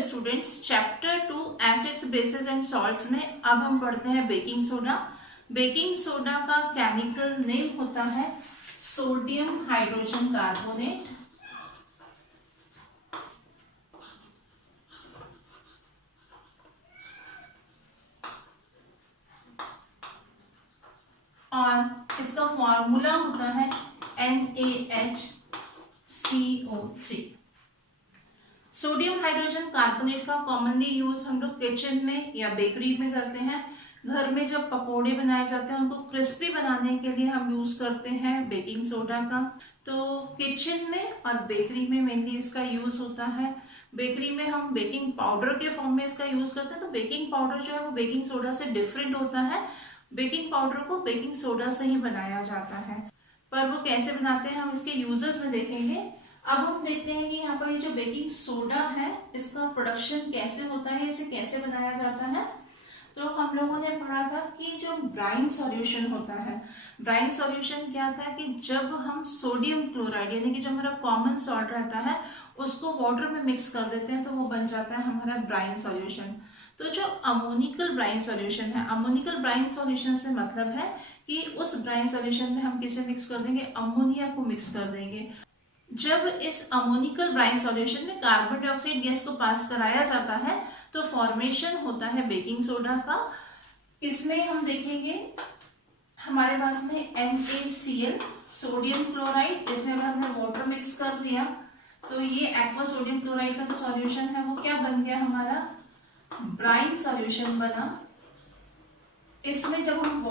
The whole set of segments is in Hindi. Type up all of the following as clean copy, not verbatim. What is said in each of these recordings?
Students, chapter 2 acids bases and salts में अब हम पढ़ते हैं बेकिंग सोडा। बेकिंग सोडा का केमिकल नेम होता है सोडियम हाइड्रोजन कार्बोनेट। और इसका फॉर्मूला होता है NaHCO3। सोडियम हाइड्रोजन कार्बोनेट का कॉमनली यूज हम लोग किचन में या बेकरी में करते हैं। घर में जब पकोड़े बनाए जाते हैं उनको क्रिस्पी बनाने के लिए हम यूज करते हैं बेकिंग सोडा का। तो किचन में और बेकरी में मेनली इसका यूज होता है। बेकरी में हम बेकिंग पाउडर के फॉर्म में इसका यूज करते हैं। तो बेकिंग पाउडर जो है वो बेकिंग सोडा से डिफरेंट होता है। बेकिंग पाउडर को बेकिंग सोडा से ही बनाया जाता है, पर वो कैसे बनाते हैं हम इसके यूजेस में देखेंगे। अब हम देखते हैं कि यहाँ पर ये जो बेकिंग सोडा है इसका प्रोडक्शन कैसे होता है, इसे कैसे बनाया जाता है। तो हम लोगों ने पढ़ा था कि जो ब्राइन सॉल्यूशन होता है, ब्राइन सॉल्यूशन क्या था कि जब हम सोडियम क्लोराइड यानी कि जो हमारा कॉमन सॉल्ट रहता है उसको वाटर में मिक्स कर देते हैं तो वो बन जाता है हमारा ब्राइन सॉल्यूशन। तो जो अमोनिकल ब्राइन सॉल्यूशन है, अमोनिकल ब्राइन सॉल्यूशन से मतलब है कि उस ब्राइन सॉल्यूशन में हम किसे मिक्स कर देंगे, अमोनिया को मिक्स कर देंगे। जब इस अमोनिकल ब्राइन सॉल्यूशन में कार्बन डाइऑक्साइड गैस को पास कराया जाता है तो फॉर्मेशन होता है बेकिंग सोडा का। इसमें हम देखेंगे हमारे पास में NaCl सोडियम क्लोराइड, इसमें अगर हमने वाटर मिक्स कर दिया तो ये एक्वा सोडियम क्लोराइड का जो सॉल्यूशन है वो क्या बन गया, हमारा ब्राइन सॉल्यूशन बना। इसमें जब हम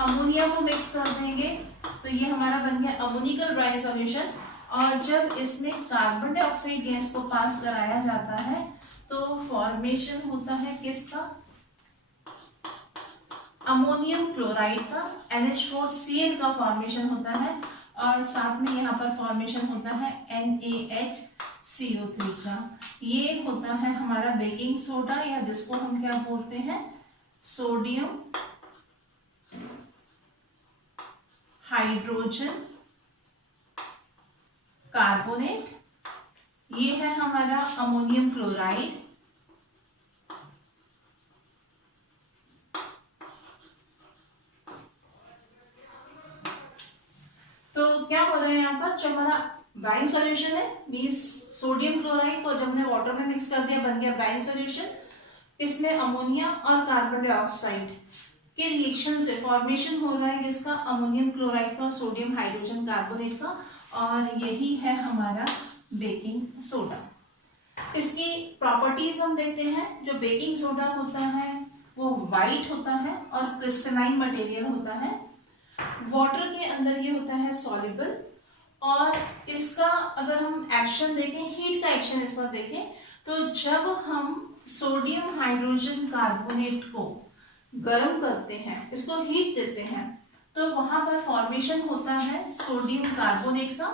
अमोनिया को मिक्स कर देंगे तो ये हमारा बन गया अमोनिकल ब्राइन सॉल्यूशन। और जब इसमें कार्बन डाइऑक्साइड गैस को पास कराया जाता है तो फॉर्मेशन होता है किसका, अमोनियम क्लोराइड का, NH4Cl का फॉर्मेशन होता है। और साथ में यहाँ पर फॉर्मेशन होता है NaHCO3 का। ये होता है हमारा बेकिंग सोडा, या जिसको हम क्या बोलते हैं, सोडियम हाइड्रोजन कार्बोनेट। ये है हमारा अमोनियम क्लोराइड। तो क्या हो रहा है यहाँ पर, जो हमारा ब्राइन सॉल्यूशन है मींस सोडियम क्लोराइड को जब हमने वाटर में मिक्स कर दिया बन गया ब्राइन सॉल्यूशन। इसमें अमोनिया और कार्बन डाइऑक्साइड के रिएक्शन से फॉर्मेशन हो रहा है किसका, अमोनियम क्लोराइड का और सोडियम हाइड्रोजन कार्बोनेट का। और यही है हमारा बेकिंग सोडा। इसकी प्रॉपर्टीज हम देखते हैं। जो बेकिंग सोडा होता है वो वाइट होता है और क्रिस्टलाइन मटेरियल होता है। वाटर के अंदर ये होता है सॉल्युबल। और इसका अगर हम एक्शन देखें, हीट का एक्शन इस पर देखें, तो जब हम सोडियम हाइड्रोजन कार्बोनेट को गर्म करते हैं, इसको हीट देते हैं, तो वहां पर फॉर्मेशन होता है सोडियम कार्बोनेट का,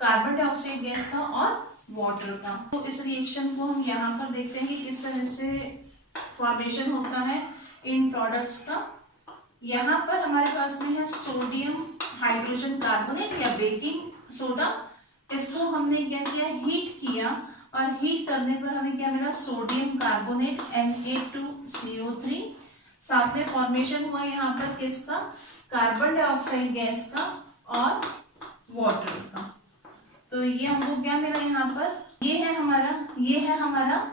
कार्बन डाइऑक्साइड गैस का और वाटर का। तो इस रिएक्शन को हम यहाँ पर देखते हैं कि किस तरह से फॉर्मेशन होता है इन प्रोडक्ट्स का। यहाँ पर हमारे पास में है सोडियम हाइड्रोजन कार्बोनेट या बेकिंग सोडा। इसको हमने क्या किया, हीट किया, और हीट करने पर हमें क्या मिला, सोडियम कार्बोनेट Na2CO3। साथ में फॉर्मेशन हुआ यहाँ पर किसका, कार्बन डाइऑक्साइड गैस का और वाटर का। तो ये हमको क्या मिला यहाँ पर, ये है हमारा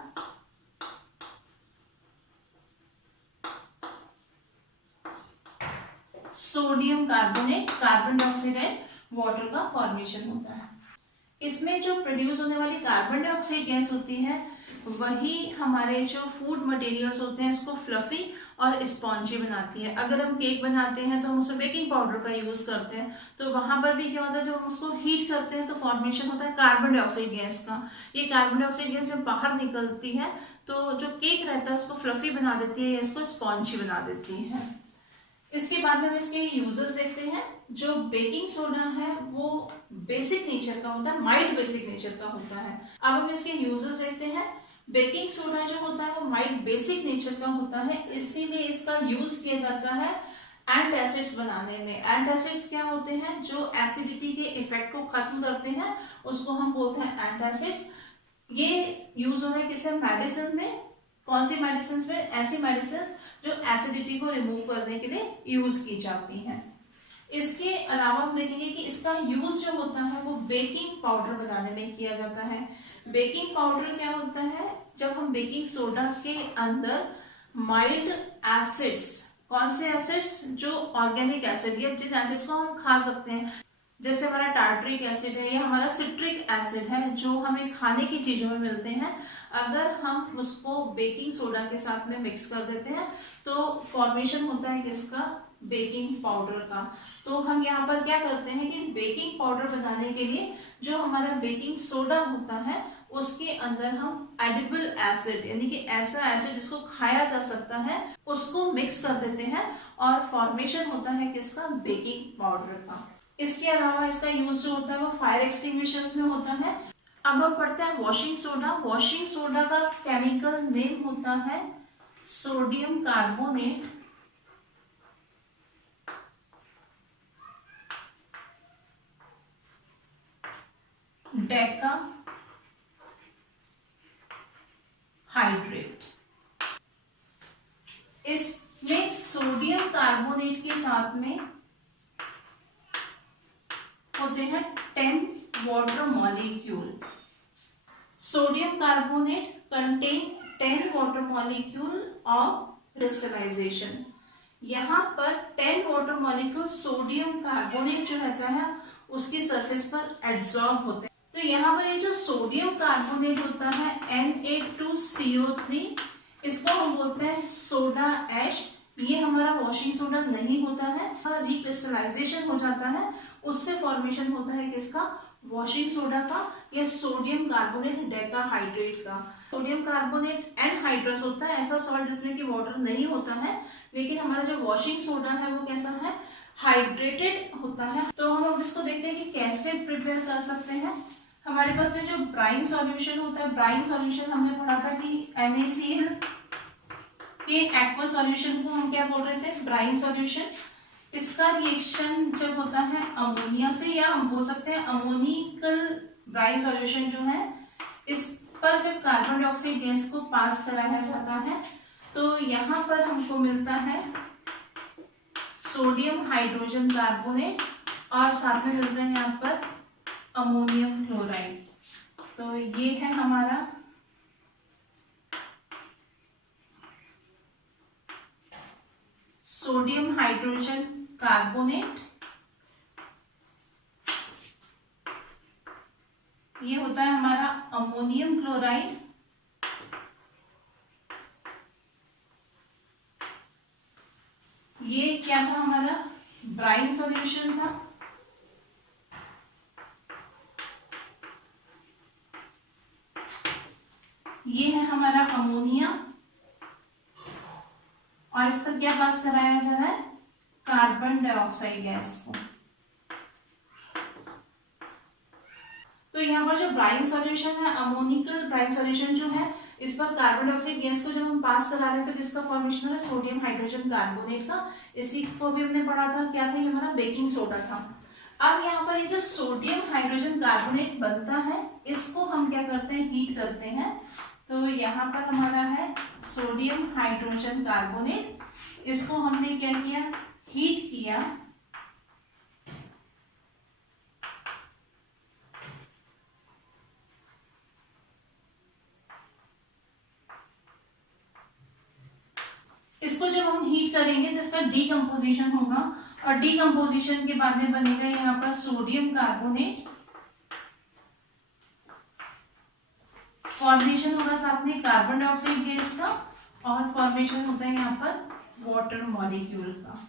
sodium carbonate, carbon dioxide and water का फॉर्मेशन होता है। इसमें जो प्रोड्यूस होने वाली कार्बन डाइऑक्साइड गैस होती है वही हमारे जो फूड मटेरियल्स होते हैं इसको फ्लफी और स्पॉन्जी बनाती है। अगर हम केक बनाते हैं तो हम उसमें बेकिंग पाउडर का यूज करते हैं, तो वहां पर भी क्या होता है, जब हम उसको हीट करते हैं तो फॉर्मेशन होता है कार्बन डाइऑक्साइड गैस का। ये कार्बन डाइऑक्साइड गैस जब बाहर निकलती है तो जो केक रहता है उसको फ्लफी बना देती है या इसको स्पॉन्जी बना देती है। इसके बाद में हम इसके यूजर्स देखते हैं। जो बेकिंग सोडा है वो बेसिक नेचर का होता है, माइल्ड बेसिक नेचर का होता है। अब हम इसके यूजर्स देखते हैं। बेकिंग सोडा जो होता है वो माइल्ड बेसिक नेचर का होता है, इसीलिए इसका यूज किया जाता है एंटासिड्स बनाने में। एंटासिड्स क्या होते हैं, जो एसिडिटी के इफेक्ट को खत्म करते हैं, उसको हम बोलते हैं एंटासिड्स। ये यूज हो रहा है किसे, मेडिसिन में। कौन सी मेडिसिन में? ऐसी मेडिसिन जो एसिडिटी को रिमूव करने के लिए यूज की जाती हैं। इसके अलावा हम देखेंगे कि इसका यूज जो होता है वो बेकिंग पाउडर बनाने में किया जाता है। बेकिंग पाउडर क्या होता है? जब हम बेकिंग सोडा के अंदर माइल्ड एसिड्स, कौन से एसिड्स? जो ऑर्गेनिक एसिड या जिन एसिड्स को हम खा सकते हैं, जैसे हमारा टार्ट्रिक एसिड है या हमारा सिट्रिक एसिड है, जो हमें खाने की चीजों में मिलते हैं, अगर हम उसको बेकिंग सोडा के साथ में मिक्स कर देते हैं तो फॉर्मेशन होता है किसका? बेकिंग पाउडर का। तो हम यहाँ पर क्या करते हैं कि बेकिंग पाउडर बनाने के लिए जो हमारा बेकिंग सोडा होता है उसके अंदर हम एडिबल एसिड, यानी कि ऐसा एसिड जिसको खाया जा सकता है, उसको मिक्स कर देते हैं और फॉर्मेशन होता है किसका? बेकिंग पाउडर का। इसके अलावा इसका यूज जो होता है वो फायर एक्सटिंग्विशर्स में होता है। अब हम पढ़ते हैं वॉशिंग सोडा। वॉशिंग सोडा का केमिकल नेम होता है सोडियम कार्बोनेट, डेका हाइड्रेट। इसमें सोडियम कार्बोनेट के साथ में होते हैं 10 water molecule. Sodium carbonate contain 10 water molecule of crystallization. यहाँ पर 10 वाटर मॉलिक्यूल सोडियम कार्बोनेट जो रहता है उसकी सरफेस पर एड्सॉर्ब होते हैं। तो यहाँ पर ये जो सोडियम कार्बोनेट होता है Na2CO3, इसको हम बोलते हैं सोडा ऐश। ये हमारा वॉशिंग सोडा नहीं होता है, रिक्रिस्टलाइजेशन हो जाता है, उससे फॉर्मेशन होता है किसका? वॉशिंग सोडा का या सोडियम कार्बोनेट डेकाहाइड्रेट का। सोडियम कार्बोनेट एनहाइड्रस होता है, ऐसा सॉल्ट जिसमें कि वाटर नहीं होता है, लेकिन हमारा जो वॉशिंग सोडा है वो कैसा है? हाइड्रेटेड होता है। तो हम अब इसको देखते हैं कि कैसे प्रिपेयर कर सकते हैं। हमारे पास में जो ब्राइन सॉल्यूशन होता है, ब्राइन सॉल्यूशन हमने पढ़ा था कि NaCl के एक्वा सॉल्यूशन को हम क्या बोल रहे थे? Brine solution. इसका रिएक्शन जब होता है अमोनिया से, या हम बोल सकते हैं अमोनिकल ब्राइन सॉल्यूशन जो है, इस पर जब कार्बन डाइऑक्साइड गैस को पास कराया जाता है तो यहाँ पर हमको मिलता है सोडियम हाइड्रोजन कार्बोनेट और साथ में मिलता है यहाँ पर अमोनियम क्लोराइड। तो ये है हमारा सोडियम हाइड्रोजन कार्बोनेट, ये होता है हमारा अमोनियम क्लोराइड, ये क्या था? हमारा ब्राइन सॉल्यूशन था। ये है हमारा अमोनिया और इस पर क्या पास कराया जा रहा है? कार्बन डाइऑक्साइड गैस को। तो यहाँ पर जो ब्राइन सॉल्यूशन है, अमोनिकल ब्राइन सॉल्यूशन जो है, इस पर कार्बन डाइऑक्साइड गैस को जब हम पास करा रहे थे तो किसका फॉर्मेशन हो रहा है? सोडियम हाइड्रोजन कार्बोनेट का। इसी को भी हमने पढ़ा था, क्या था? ये हमारा बेकिंग सोडा था। अब यहाँ पर ये जो सोडियम हाइड्रोजन कार्बोनेट बनता है, इसको हम क्या करते हैं? हीट करते हैं। तो यहाँ पर हमारा है सोडियम हाइड्रोजन कार्बोनेट, इसको हमने क्या किया? हीट किया। इसको जब हम हीट करेंगे तो इसका डीकम्पोजिशन होगा और डीकम्पोजिशन के बाद में बनेगा यहाँ पर सोडियम कार्बोनेट, फॉर्मेशन होगा साथ में कार्बन डाइऑक्साइड गैस का और फॉर्मेशन होता है यहाँ पर वाटर मॉलिक्यूल का।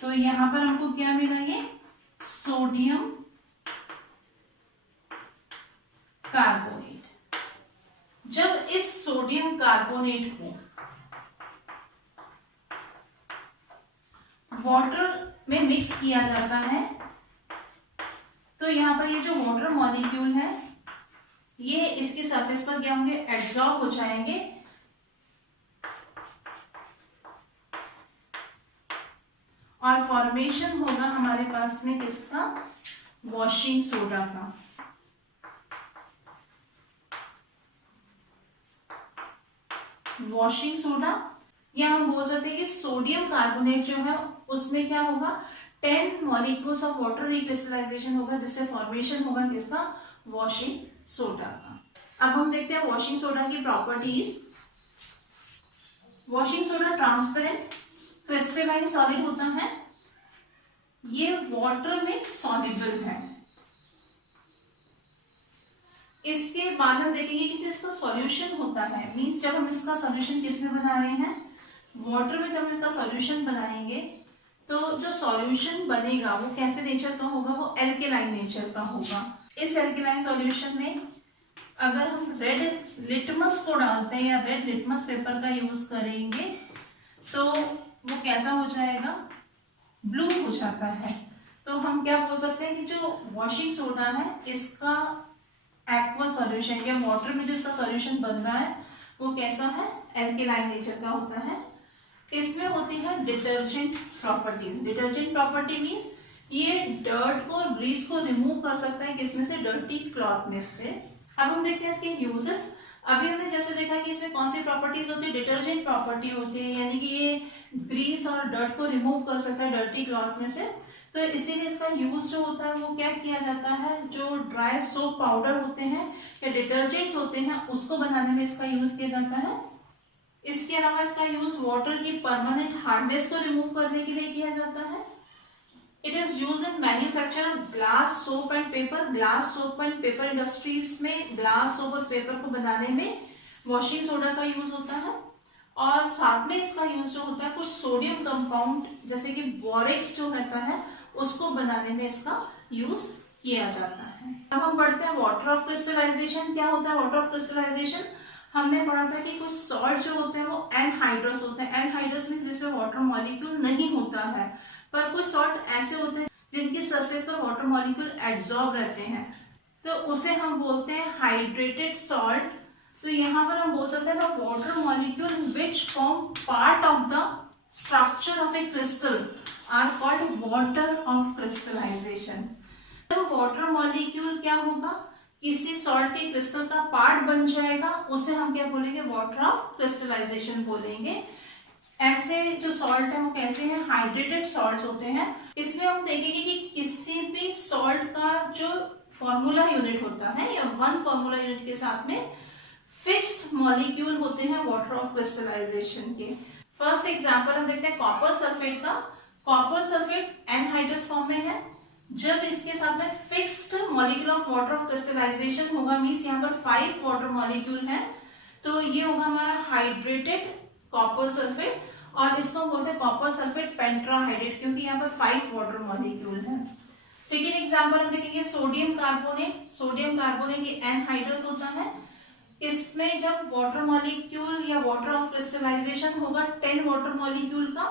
तो यहाँ पर हमको क्या मिला? ये सोडियम कार्बोनेट। जब इस सोडियम कार्बोनेट को वाटर में मिक्स किया जाता है तो यहाँ पर ये जो वाटर मॉलिक्यूल है ये इसकी सरफेस पर क्या होंगे? एब्जॉर्ब हो जाएंगे और फॉर्मेशन होगा हमारे पास में किसका? वॉशिंग सोडा का। वॉशिंग सोडा, या हम बोल सकते हैं कि सोडियम कार्बोनेट जो है उसमें क्या होगा, 10 मॉलिक्यूल्स ऑफ वाटर रिक्रिस्टलाइजेशन होगा, जिससे फॉर्मेशन होगा किसका, वॉशिंग सोडा का। अब हम देखते हैं वॉशिंग सोडा की properties. Washing soda transparent crystalline solid होता है, ये वाटर में सॉल्युबल है। इसके बाद हम देखेंगे कि जो इसका सॉल्यूशन होता है, मींस जब हम इसका सॉल्यूशन किसमें बना रहे हैं, वाटर में जब हम इसका सॉल्यूशन बनाएंगे तो जो सॉल्यूशन बनेगा वो कैसे नेचर का होगा, वो एल्केलाइन नेचर का होगा। इस एल्केलाइन सॉल्यूशन में अगर हम रेड लिटमस को डालते हैं या रेड लिटमस पेपर का यूज करेंगे तो वो कैसा हो जाएगा, ब्लू हो जाता है। तो हम क्या बोल सकते हैं कि जो वॉशिंग सोडा है इसका एक्वा सॉल्यूशन या वाटर में जो इसका सॉल्यूशन बन रहा है वो कैसा है, एल्केलाइन नेचर का होता है। इसमें होती है detergent properties. Detergent property means ये डर्ट को, ग्रीस को रिमूव कर सकता है किसमें से, डर्टी क्लॉथ में से। अब हम देखते हैं इसके यूजेस। अभी हमने जैसे देखा कि इसमें कौन सी प्रॉपर्टीज होती है, डिटर्जेंट प्रॉपर्टी होती है, यानी कि ये ग्रीस और डर्ट को रिमूव कर सकता है डर्टी क्लॉथ में से। तो इसीलिए इसका यूज जो होता है वो क्या किया जाता है, जो ड्राई सोप पाउडर होते हैं या डिटर्जेंट्स होते हैं उसको बनाने में इसका यूज किया जाता है। इसके अलावा इसका यूज वाटर की परमानेंट हार्डनेस को रिमूव करने के लिए किया जाता है। It is use in manufacture of glass soap and paper. Glass soap and paper industries में ग्लास सोप और पेपर को बनाने में वॉशिंग सोडा का यूज होता है। और साथ में इसका यूज जो होता है कुछ सोडियम कंपाउंड जैसे कि बोरेक्स जो रहता है उसको बनाने में इसका यूज किया जाता है। अब हम पढ़ते हैं वाटर ऑफ क्रिस्टलाइजेशन। क्या होता है वाटर ऑफ क्रिस्टलाइजेशन, हमने पढ़ा था कि कुछ सॉल्ट जो होते हैं वो एनहाइड्रस होते हैं। एनहाइड्रस मींस जिसमें वाटर मॉलिक्यूल नहीं होता है, पर कुछ सॉल्ट ऐसे होते हैं जिनकी सरफेस पर वाटर मॉलिक्यूल एब्जॉर्ब रहते हैं, तो उसे हम बोलते हैं हाइड्रेटेड सॉल्ट। तो यहाँ पर हम बोल सकते हैं water molecule which form part of the structure of a crystal are called water of crystallization. तो वाटर मॉलिक्यूल क्या होगा, किसी सॉल्ट के क्रिस्टल का पार्ट बन जाएगा, उसे हम क्या बोलेंगे, वाटर ऑफ क्रिस्टलाइजेशन बोलेंगे। ऐसे जो सॉल्ट है वो कैसे हैं, हाइड्रेटेड सॉल्ट होते हैं। इसमें हम देखेंगे कि किसी भी सॉल्ट का जो फॉर्मूला यूनिट होता है या वन फॉर्मूला यूनिट के साथ में फिक्स्ड मॉलिक्यूल होते हैं वाटर ऑफ क्रिस्टलाइजेशन के। फर्स्ट एग्जांपल हम देखते हैं कॉपर सल्फेट का। कॉपर सल्फेट एनहाइड्रस फॉर्म में है। जब इसके साथ में fixed molecule of water of crystallization होगा, मींस यहाँ पर 5 वाटर मॉलिक्यूल है, तो ये होगा हमारा हाइड्रेटेड कॉपर सल्फेट। और इसको हम बोलते हैं कॉपर सल्फेट पेंट्राहाइड्रेट, क्योंकि यहाँ पर 5 वाटर मॉलिक्यूल है। सेकेंड एग्जांपल हम देखेंगे सोडियम कार्बोनेट। सोडियम कार्बोनेट ये एनहाइड्रस होता है। इसमें जब वाटर मॉलिक्यूल या वाटर ऑफ क्रिस्टलाइजेशन होगा 10 वाटर मॉलिक्यूल का,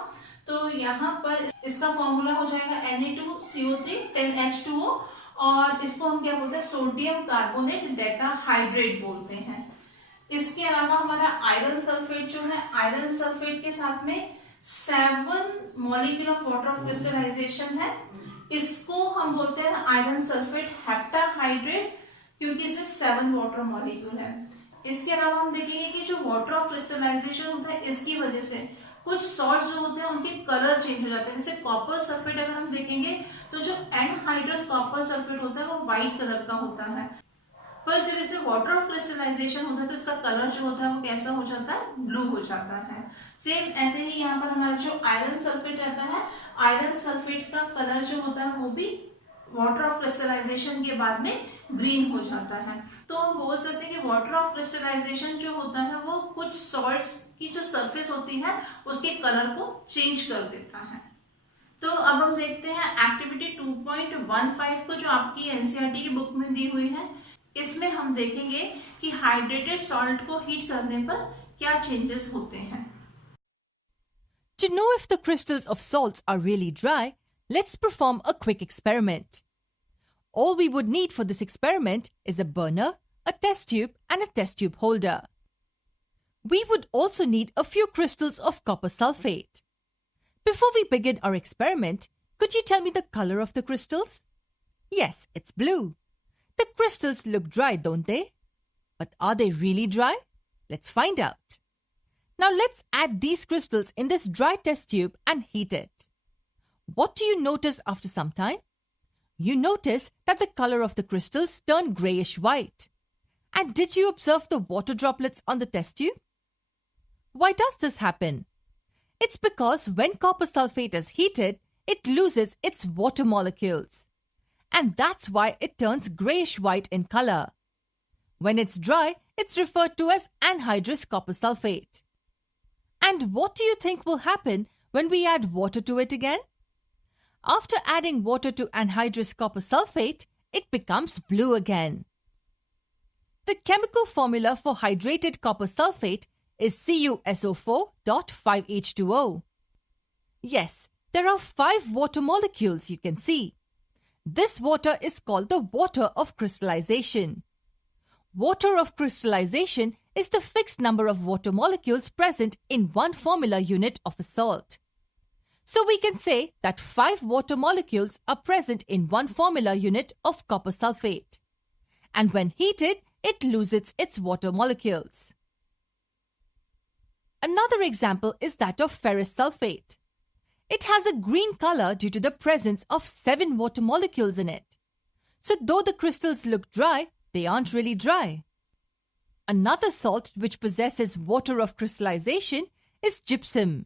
तो यहाँ पर इसका फॉर्मूला हो जाएगा Na2CO3 10H2O, और इसको हम क्या बोलते हैं, सोडियम कार्बोनेट डेकाहाइड्रेट बोलते हैं। इसके अलावा हमारा आयरन सल्फेट जो है, आयरन सल्फेट के साथ में 7 molecule of water of crystallization है। इसको हम बोलते हैं आयरन सल्फेट हेप्टाहाइड्रेट, क्योंकि इसमें 7 वाटर मॉलिक्यूल है। इसके अलावा हम देखेंगे कि जो वाटर ऑफ क्रिस्टलाइजेशन होता है इसकी वजह से कुछ सॉल्ट जो होते हैं उनके कलर चेंज हो जाते हैं। जैसे कॉपर सल्फेट अगर हम देखेंगे तो जो एनहाइड्रस कॉपर सल्फेट होता है वो व्हाइट कलर का होता है, पर जब इसमें वाटर ऑफ क्रिस्टलाइजेशन होता है तो इसका कलर जो होता है वो कैसा हो जाता है, ब्लू हो जाता है। सेम ऐसे ही यहाँ पर हमारा जो आयरन सल्फेट रहता है, आयरन सल्फेट का कलर जो होता है वो भी वाटर ऑफ क्रिस्टलाइजेशन के बाद में ग्रीन हो जाता है। तो हम बोल सकते हैं कि वाटर ऑफ क्रिस्टलाइजेशन जो होता है वो कुछ सॉल्ट्स की जो सरफेस होती है उसके कलर को चेंज कर देता है। तो अब हम देखते हैं एक्टिविटी 2.15 को, जो आपकी एनसीईआरटी की बुक में दी हुई है। इसमें हम देखेंगे कि हाइड्रेटेड सॉल्ट को हीट करने पर क्या चेंजेस होते हैं। To know if the crystals of salts are really dry, let's perform a quick experiment. All we would need for this experiment is a burner, a test tube, and a test tube holder. We would also need a few crystals of copper sulfate. Before we begin our experiment, could you tell me the color of the crystals? Yes, it's blue. The crystals look dry, don't they? But are they really dry? Let's find out. Now let's add these crystals in this dry test tube and heat it. What do you notice after some time? You notice that the color of the crystals turn grayish white. And did you observe the water droplets on the test tube? Why does this happen? It's because when copper sulfate is heated, it loses its water molecules. And that's why it turns grayish white in color. When it's dry, it's referred to as anhydrous copper sulfate. And what do you think will happen when we add water to it again? After adding water to anhydrous copper sulfate, it becomes blue again. The chemical formula for hydrated copper sulfate is CuSO4.5H2O. Yes, there are 5 water molecules you can see. This water is called the water of crystallization. Water of crystallization is the fixed number of water molecules present in one formula unit of a salt. So we can say that 5 water molecules are present in one formula unit of copper sulfate. And when heated, it loses its water molecules. Another example is that of ferrous sulfate. It has a green color due to the presence of 7 water molecules in it. So though the crystals look dry, they aren't really dry. Another salt which possesses water of crystallization is gypsum.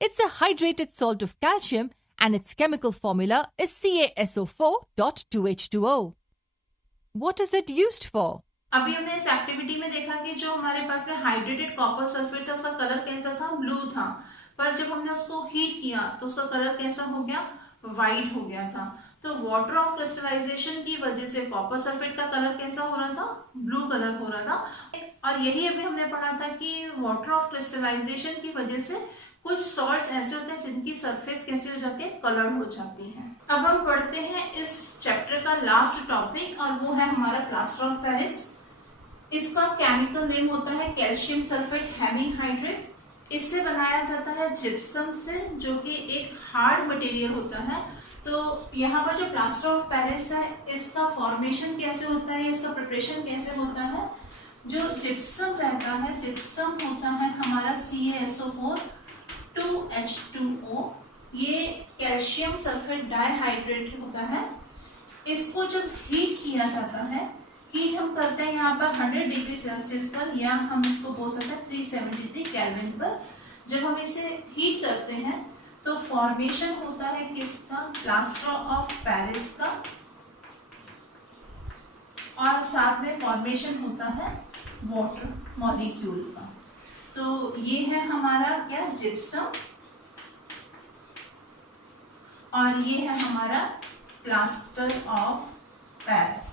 It's a hydrated salt of calcium and its chemical formula is CaSO4.2H2O. What is it used for? अभी हमने इस एक्टिविटी में देखा कि जो हमारे पास में हाइड्रेटेड कॉपर सल्फेट था उसका कलर कैसा था, ब्लू था, पर जब हमने उसको हीट किया तो उसका कलर कैसा हो गया, वाइट हो गया था। तो वाटर ऑफ क्रिस्टलाइजेशन की वजह से कॉपर सल्फेट का कलर कैसा हो रहा था, ब्लू कलर हो रहा था। और यही अभी हमने पढ़ा था कि वाटर ऑफ क्रिस्टलाइजेशन की वजह से कुछ सॉल्ट्स ऐसे होते हैं जिनकी सरफेस कैसी हो जाती है, कलर्ड हो जाती है। अब हम पढ़ते हैं इस चैप्टर का लास्ट टॉपिक और वो है हमारा प्लास्टर ऑफ पेरिस। इसका केमिकल नेम होता है कैल्शियम सल्फेट हेमीहाइड्रेट। इससे बनाया जाता है जिप्सम से, जो कि एक हार्ड मटेरियल होता है। तो यहाँ पर जो प्लास्टर ऑफ पेरिस है इसका फॉर्मेशन कैसे होता है, इसका प्रिपरेशन कैसे होता है। जो जिप्सम रहता है, जिप्सम होता है हमारा CaSO4.2H2O। ये कैल्शियम सल्फेट डाइहाइड्रेट होता है। इसको जब हीट किया जाता है, हीट हम करते हैं यहाँ पर 100 डिग्री सेल्सियस पर, या हम इसको बोल सकते हैं 373 केल्विन पर। जब हम इसे हीट करते हैं तो फॉर्मेशन होता है किसका, प्लास्टर ऑफ पेरिस का, और साथ में फॉर्मेशन होता है वाटर मॉलिक्यूल का। तो ये है हमारा क्या, जिप्सम, और ये है हमारा प्लास्टर ऑफ पेरिस।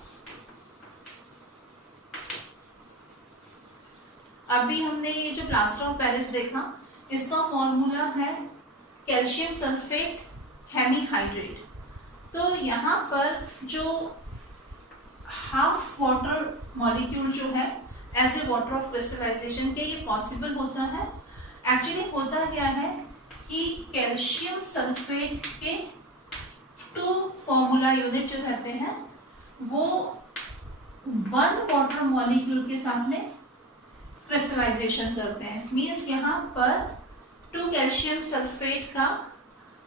अभी हमने ये जो प्लास्टर ऑफ पेरिस देखा, इसका फॉर्मूला है कैल्शियम सल्फेट हेमीहाइड्रेट। तो यहाँ पर जो हाफ वाटर मॉलिक्यूल जो है as a water of crystallization के, ये पॉसिबल होता है। एक्चुअली होता क्या है कि कैल्शियम सल्फेट के 2 फॉर्मूला यूनिट जो रहते हैं वो 1 वाटर मॉलिक्यूल के साथ में क्रिस्टलाइजेशन करते हैं। मीन्स यहाँ पर 2 कैल्शियम सल्फेट का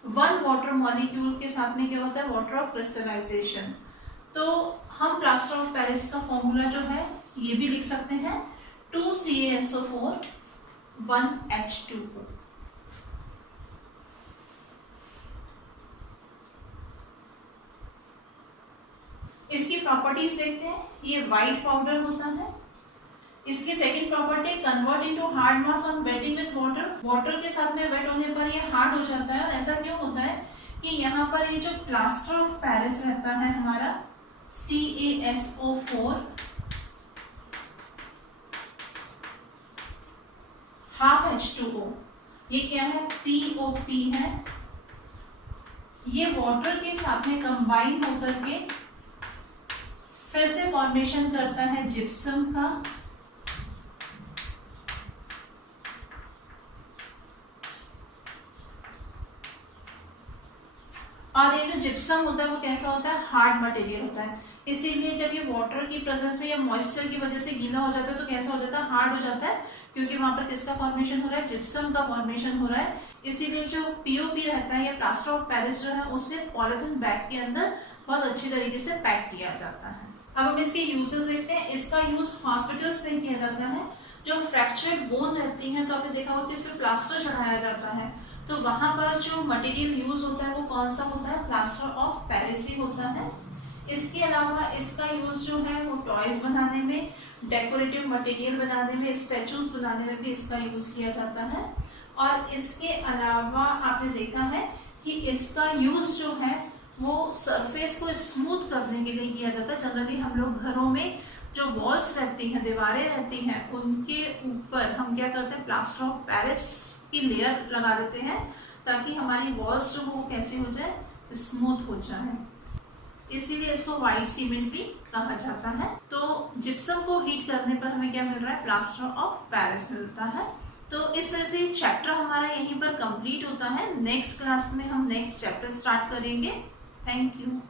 1 वाटर मॉलिक्यूल के साथ में क्या होता है, वाटर ऑफ क्रिस्टलाइजेशन। तो हम प्लास्टर ऑफ पेरिस का फॉर्मूला जो है ये भी लिख सकते हैं 2CaSO4.1H2O। इसकी प्रॉपर्टीज देखते हैं। ये व्हाइट पाउडर होता है। इसकी second property, convert into hard mass on waiting with water. Water के साथ में वेट होने पर ये हार्ड हो जाता है। और ऐसा क्यों होता है कि यहाँ पर ये जो प्लास्टर ऑफ पेरिस रहता है हमारा CaSO4.5H2O, ये क्या है, POP है। ये वाटर के साथ में कंबाइन होकर के फिर से फॉर्मेशन करता है जिप्सम का। और ये जो जिप्सम होता है वो कैसा होता है, हार्ड मटेरियल होता है। इसीलिए जब ये वाटर की प्रेजेंस में या मॉइस्चर की वजह से गीला हो जाता है तो कैसा हो जाता है, हार्ड हो जाता है, क्योंकि वहां पर किसका फॉर्मेशन हो रहा है, जिप्सम का फॉर्मेशन हो रहा है। इसीलिए जो पीओपी रहता है या प्लास्टर ऑफ पेरिस जो है उसे पॉलिथीन बैग के अंदर बहुत अच्छी तरीके से पैक किया जाता है। अब हम इसके यूजेस देखते हैं। इसका यूज हॉस्पिटल्स में किया जाता है। जो फ्रैक्चर्ड बोन रहती है तो आपने देखा होगा कि इस पर प्लास्टर चढ़ाया जाता है, तो वहां पर जो मटेरियल यूज होता है वो कौन सा होता है, प्लास्टर ऑफ पेरिस ही होता है। इसके अलावा इसका यूज जो है वो टॉयज बनाने में, डेकोरेटिव मटेरियल बनाने में, स्टैचूज बनाने में भी इसका यूज किया जाता है। और इसके अलावा आपने देखा है कि इसका यूज जो है वो सरफेस को स्मूथ करने के लिए किया जाता है। जनरली हम लोग घरों में जो वॉल्स रहती हैं, दीवारें रहती हैं, उनके ऊपर हम क्या करते हैं, प्लास्टर ऑफ पेरिस की लेयर लगा देते हैं ताकि हमारी वॉल्स जो वो कैसे हो जाए, स्मूथ हो जाए। इसीलिए इसको व्हाइट सीमेंट भी कहा जाता है। तो जिप्सम को हीट करने पर हमें क्या मिल रहा है, प्लास्टर ऑफ पेरिस मिलता है। तो इस तरह से चैप्टर हमारा यहीं पर कंप्लीट होता है। नेक्स्ट क्लास में हम नेक्स्ट चैप्टर स्टार्ट करेंगे। Thank you.